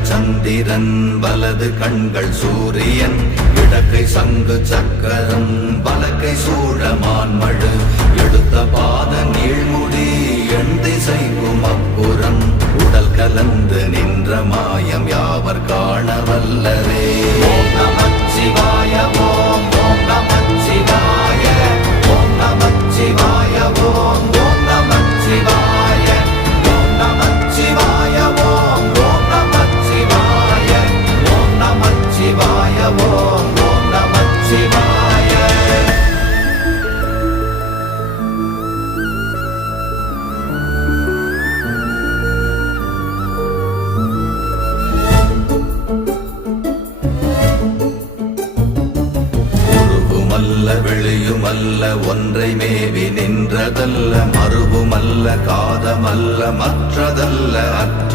இடங்கள் சந்திரன் வலது கண்கள் சூரியன் இடக்கை சங்கு சக்கரம் வலக்கை சூழமான்மழு எடுத்த பாத நீழ்முடி எண் திசைக்கும் அப்புறம் உடல் கலந்து நின்ற மாயம் யாவர் காண வல்லரே. ஓம் நமச்சிவாய ஓம் ஓம் நமச்சிவாய ஓம் நமச்சிவாய ஓம் ஓம் நமச்சிவாய ஓம் நமச்சிவாய ஓம் ஓம் நமச்சிவாய ஓம் நமச்சிவாய ஓம் ஓம் நமச்சிவாய. வெளியுமல்ல ஒன்றை மேவி நின்றதல்ல மறுவுமல்ல காதமல்ல மற்றதல்ல அற்ற